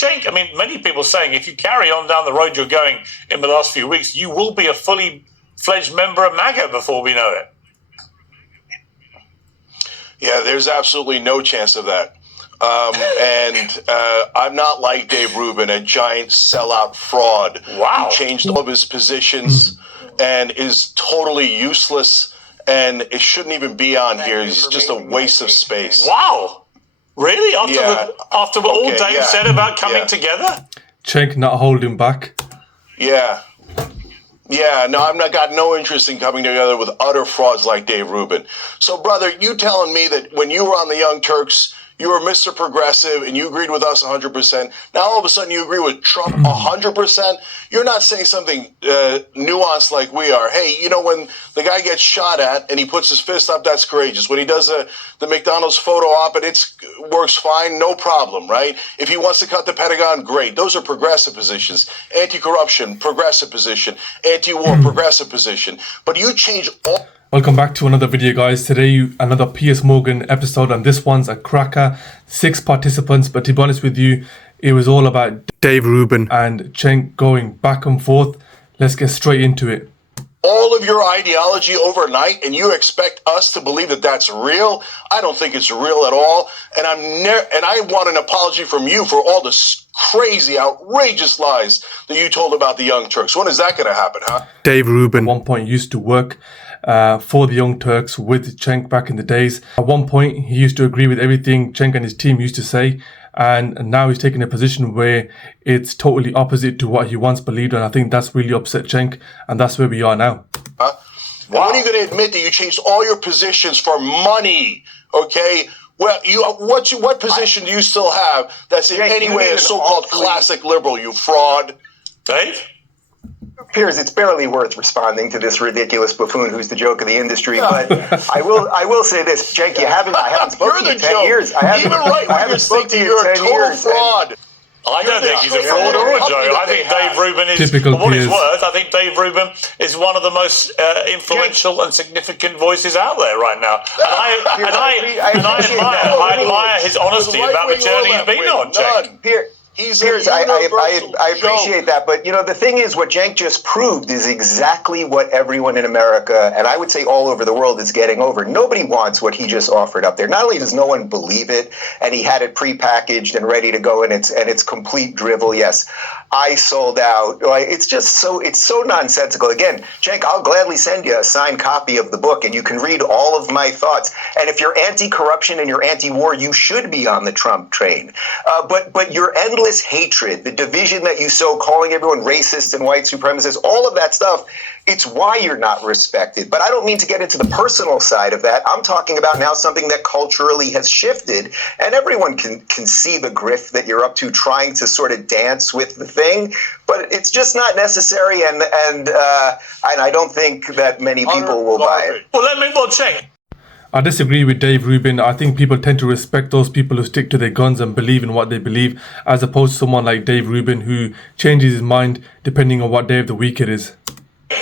Cenk, I mean, many people saying if you carry on down the road you're going in the last few weeks, you will be a fully fledged member of MAGA before we know it. Yeah, there's absolutely no chance of that. I'm not like Dave Rubin, a giant sellout fraud. Wow. He changed all of his positions and is totally useless, and it shouldn't even be on here. He's just a waste of space. Wow. Really? After what all Dave said about coming together? Cenk not holding back. Yeah. Yeah, no, got no interest in coming together with utter frauds like Dave Rubin. So, brother, you telling me that when you were on the Young Turks, you were Mr. Progressive and you agreed with us 100%. Now all of a sudden you agree with Trump 100%. You're not saying something nuanced like we are. Hey, you know, when the guy gets shot at and he puts his fist up, that's courageous. When he does the McDonald's photo op and it works fine, no problem, right? If he wants to cut the Pentagon, great. Those are progressive positions. Anti-corruption, progressive position. Anti-war, progressive position. But you change all... Welcome back to another video, guys. Today another Piers Morgan episode, and this one's a cracker. 6 participants, but to be honest with you, it was all about Dave Rubin and Cenk going back and forth. Let's get straight into it. All of your ideology overnight, and you expect us to believe that that's real? I don't think it's real at all. And I want an apology from you for all the crazy, outrageous lies that you told about the Young Turks. When is that going to happen, huh? Dave Rubin at one point used to work for the Young Turks with Cenk back in the days. At one point, he used to agree with everything Cenk and his team used to say, and now he's taking a position where it's totally opposite to what he once believed, and I think that's really upset Cenk, and that's where we are now. Huh? Wow. When are you going to admit that you changed all your positions for money? Okay. Well, what position do you still have that's in any way a so-called classic liberal? You fraud, Dave. Piers, it's barely worth responding to this ridiculous buffoon who's the joke of the industry. But I will say this, Cenk, I haven't spoken to you in 10 years. I haven't spoken to you in 10 years. Fraud. I don't think he's a fraud or a joke. I think Dave Rubin is, typical for what Piers. it's worth, I think Dave Rubin is one of the most influential and significant voices out there right now. And I admire his honesty about the journey he's been on, Cenk. Piers, I appreciate that, but you know the thing is, what Cenk just proved is exactly what everyone in America, and I would say all over the world, is getting over. Nobody wants what he just offered up there. Not only does no one believe it, and he had it prepackaged and ready to go, and it's complete drivel. Yes, I sold out. It's just so nonsensical. Again, Cenk, I'll gladly send you a signed copy of the book, and you can read all of my thoughts. And if you're anti-corruption and you're anti-war, you should be on the Trump train. But your endless hatred, the division that you sow, calling everyone racist and white supremacist, all of that stuff, it's why you're not respected. But I don't mean to get into the personal side of that. I'm talking about now something that culturally has shifted, and everyone can see the grift that you're up to, trying to sort of dance with the thing, but it's just not necessary, and I don't think that many people will buy it. Well, Cenk. I disagree with Dave Rubin. I think people tend to respect those people who stick to their guns and believe in what they believe, as opposed to someone like Dave Rubin who changes his mind depending on what day of the week it is.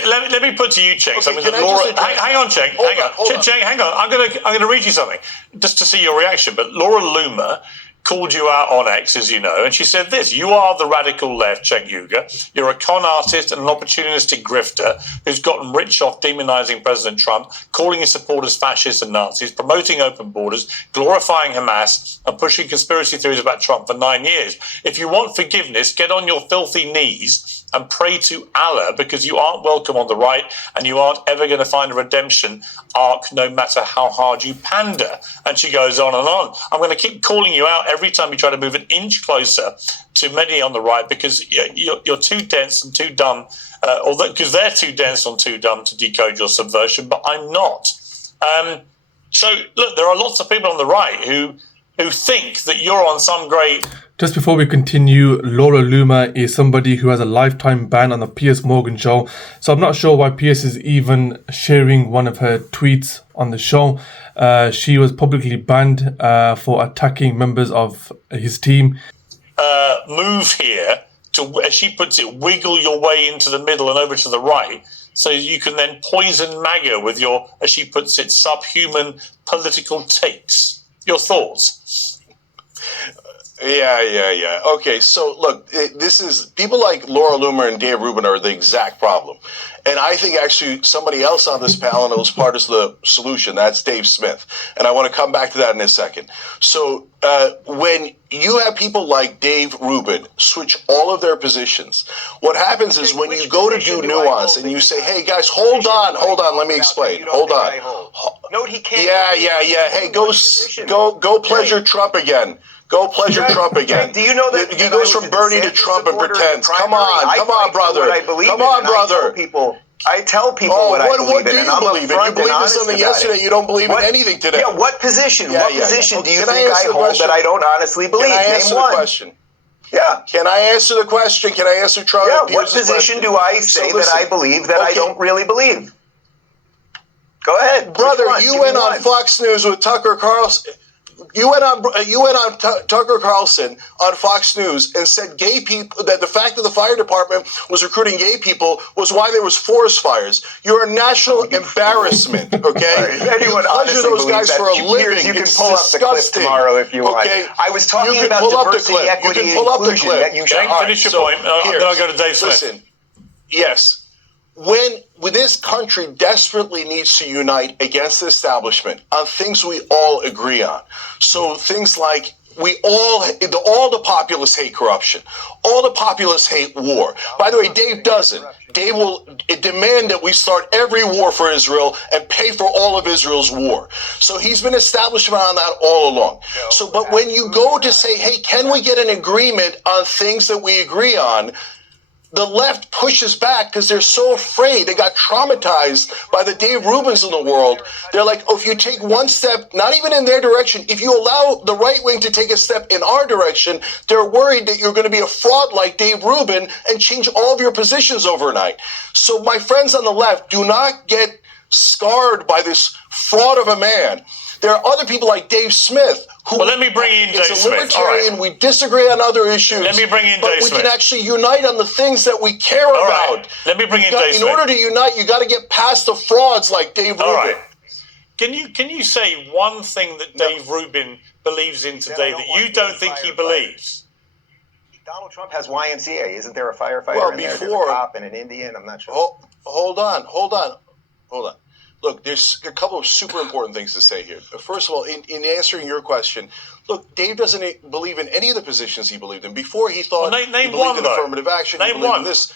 Let me put to you, Cenk, something that Laura... Hang on, Cenk. Cenk, hang on. I'm going to read you something just to see your reaction. But Laura Loomer called you out on X, as you know, and she said this: you are the radical left, Cenk Uygur. You're a con artist and an opportunistic grifter who's gotten rich off demonizing President Trump, calling his supporters fascists and Nazis, promoting open borders, glorifying Hamas, and pushing conspiracy theories about Trump for 9 years. If you want forgiveness, get on your filthy knees and pray to Allah, because you aren't welcome on the right and you aren't ever going to find a redemption arc no matter how hard you pander. And she goes on and on. I'm going to keep calling you out every time you try to move an inch closer to many on the right, because you're too dense and too dumb, because they're too dense and too dumb to decode your subversion, but I'm not. So look, there are lots of people on the right who think that you're on some great... Just before we continue, Laura Loomer is somebody who has a lifetime ban on the Piers Morgan show. So I'm not sure why Piers is even sharing one of her tweets on the show. She was publicly banned for attacking members of his team. Move here to, as she puts it, wiggle your way into the middle and over to the right, so you can then poison MAGA with your, as she puts it, subhuman political takes. Your thoughts? Yeah. Okay, so look, this is people like Laura Loomer and Dave Rubin are the exact problem. And I think actually somebody else on this panel knows part of the solution. That's Dave Smith. And I want to come back to that in a second. So when you have people like Dave Rubin switch all of their positions, what happens is when you go to do nuance and you say, hey, guys, hold on, let me explain. Hold on. No, he can't. Yeah. Hey, go pleasure Trump again. Go pleasure Trump again. Do you know that he goes from Bernie to Trump and pretends? Come on, brother. Come on, brother. I tell people what I believe what do in. you believe in? You believed in something yesterday. You don't believe in anything today. Yeah, what position? What position do you Can think I hold that I don't honestly believe? Can I answer the question? Yeah. Can I answer the question? Can I answer Charlie Yeah, Pierce's what position question? do I say that I believe that I don't really believe? Go ahead. Brother, you went on Fox News with Tucker Carlson. You went on Tucker Carlson on Fox News and said gay people that the fact that the fire department was recruiting gay people was why there was forest fires. You're a national embarrassment. Okay, anyone pleasure those guys for a living. You can pull up the clip tomorrow if you want. I was talking about diversity, equity, and inclusion. That you should finish your point. Then I'll go to Dave Smith. Listen, yes. When this country desperately needs to unite against the establishment on things we all agree on. So things like all the populists hate corruption. All the populists hate war. By the way, Dave doesn't. Dave will demand that we start every war for Israel and pay for all of Israel's war. So he's been established around that all along. But when you go to say, hey, can we get an agreement on things that we agree on? The left pushes back because they're so afraid. They got traumatized by the Dave Rubins of the world. They're like, oh, if you take one step, not even in their direction, if you allow the right wing to take a step in our direction, they're worried that you're going to be a fraud like Dave Rubin and change all of your positions overnight. So my friends on the left, do not get scarred by this fraud of a man. There are other people like Dave Smith who let me bring in Dave Smith. It's a libertarian. Right. We disagree on other issues. Let me bring in Dave Smith. But we can actually unite on the things that we care about. Right. Let me bring in Dave Smith. In order to unite, you got to get past the frauds like Dave Rubin. Right. Can you say one thing that Dave Rubin believes in today that you don't think he believes? Donald Trump has YMCA. Isn't there a firefighter in there? There's a cop and an Indian. I'm not sure. Hold on. Look, there's a couple of super important things to say here. First of all, in answering your question, look, Dave doesn't believe in any of the positions he believed in. Before he thought he believed in affirmative action. He believed in this.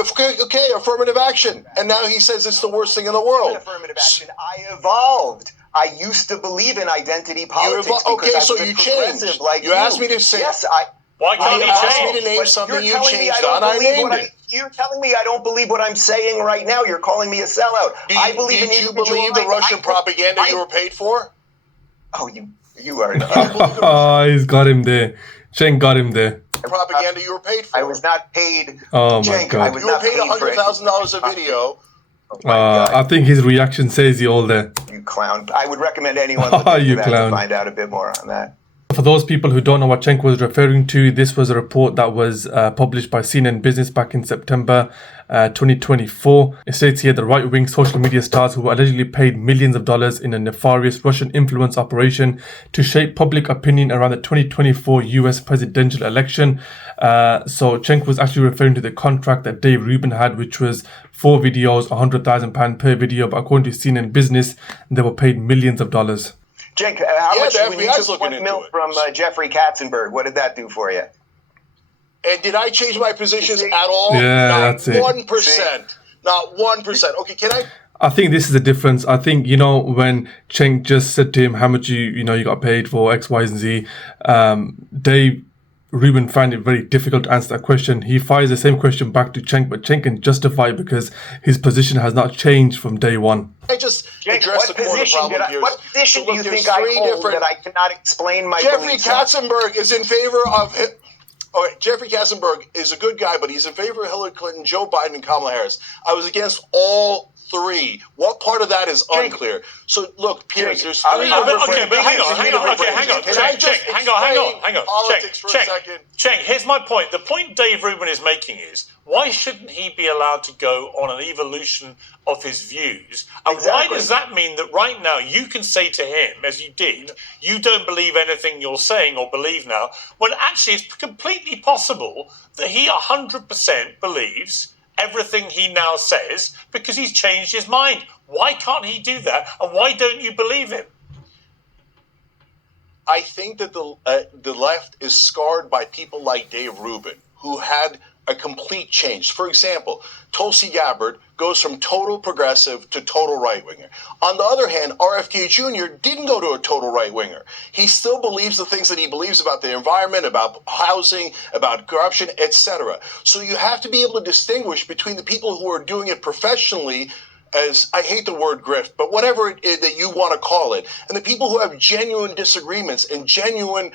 Okay, affirmative action. And now he says it's the worst thing in the world. Affirmative action. I evolved. I used to believe in identity politics. Okay, so you changed. Like you asked me to say. Yes, Why can't he change? You asked me to name something you changed on. I named it. You're telling me I don't believe what I'm saying right now. You're calling me a sellout. I believe in individual Did you believe the Russian propaganda you were paid for? Oh, you are. He's got him there. Cenk got him there. Propaganda you were paid for. I was not paid. Oh my God! You were paid $100,000 a video. I think his reaction says you all there. You clown! I would recommend anyone look into that to find out a bit more on that. For those people who don't know what Cenk was referring to, this was a report that was published by CNN Business back in September 2024. It states here the right-wing social media stars who were allegedly paid millions of dollars in a nefarious Russian influence operation to shape public opinion around the 2024 US presidential election. So Cenk was actually referring to the contract that Dave Rubin had, which was 4 videos, £100,000 per video. But according to CNN Business, they were paid millions of dollars. Cenk, how much when you took $1 million from Jeffrey Katzenberg? What did that do for you? And did I change my positions at all? Yeah, not that's it. 1%. Not 1%. Okay, can I think this is the difference. I think, when Cenk just said to him how much you got paid for X, Y, and Z, Dave Rubin found it very difficult to answer that question. He fires the same question back to Cenk, but Cenk can justify it because his position has not changed from day one. I just addressed the core of the problem here. What position do you think I hold that I cannot explain my beliefs? Jeffrey Katzenberg is in favor of... Jeffrey Katzenberg is a good guy, but he's in favor of Hillary Clinton, Joe Biden, and Kamala Harris. I was against all 3. What part of that is unclear? So look, Piers, there's 3 hang on. Cenk, here's my point. The point Dave Rubin is making is, why shouldn't he be allowed to go on an evolution of his views? And why does that mean that right now you can say to him, as you did, you don't believe anything you're saying or believe now, when actually it's completely possible that he 100% believes everything he now says because he's changed his mind? Why can't he do that? And why don't you believe him? I think that the left is scarred by people like Dave Rubin, who had a complete change. For example, Tulsi Gabbard goes from total progressive to total right-winger. On the other hand, RFK Jr. didn't go to a total right-winger. He still believes the things that he believes about the environment, about housing, about corruption, etc. So you have to be able to distinguish between the people who are doing it professionally, as I hate the word grift, but whatever it is that you want to call it, and the people who have genuine disagreements and genuine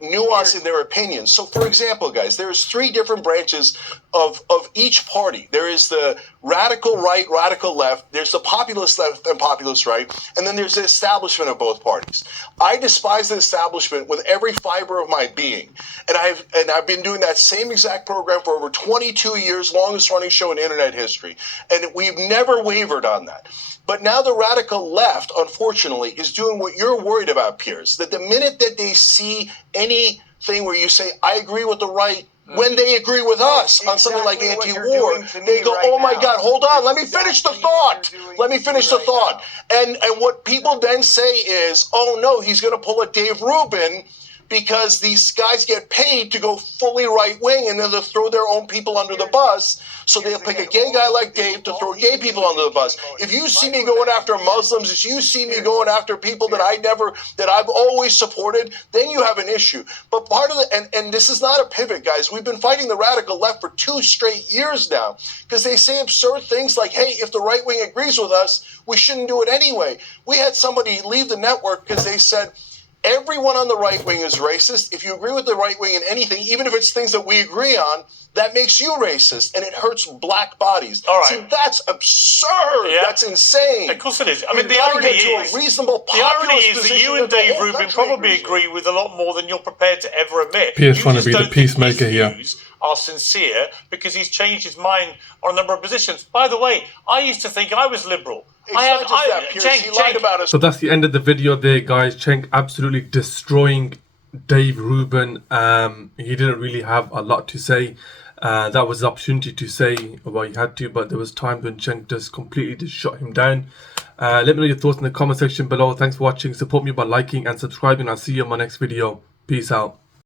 nuance in their opinions. So, for example, guys, there's 3 different branches of each party. There is the radical right, radical left, there's the populist left and populist right, and then there's the establishment of both parties. I despise the establishment with every fiber of my being, and I've been doing that same exact program for over 22 years, longest running show in internet history, and we've never wavered on that. But now the radical left, unfortunately, is doing what you're worried about, Piers, that the minute that they see anything where you say, I agree with the right, when they agree with us on something like anti-war, they go, oh my God, hold on, let me finish the thought. And what people then say is, oh no, he's going to pull a Dave Rubin because these guys get paid to go fully right-wing and then they'll throw their own people under the bus. So they'll pick a gay guy like Dave to throw gay people under the bus. If you see me going after Muslims, if you see me going after people that I've always supported, then you have an issue. But part of and this is not a pivot, guys. We've been fighting the radical left for 2 straight years now because they say absurd things like, hey, if the right wing agrees with us, we shouldn't do it anyway. We had somebody leave the network because they said, everyone on the right wing is racist. If you agree with the right wing in anything, even if it's things that we agree on, that makes you racist, and it hurts black bodies. All right. See, that's absurd. Yeah. That's insane. Of course it is. I mean, the irony is that you and Dave Rubin probably agree with a lot more than you're prepared to ever admit. Piers trying to be the peacemaker here. Are sincere because he's changed his mind on a number of positions. By the way, I used to think I was liberal. So that's the end of the video there, guys. Cenk absolutely destroying Dave Rubin. He didn't really have a lot to say. That was the opportunity to say what he had to, but there was times when Cenk just completely shut him down. Let me know your thoughts in the comment section below. Thanks for watching. Support me by liking and subscribing. I'll see you in my next video. Peace out.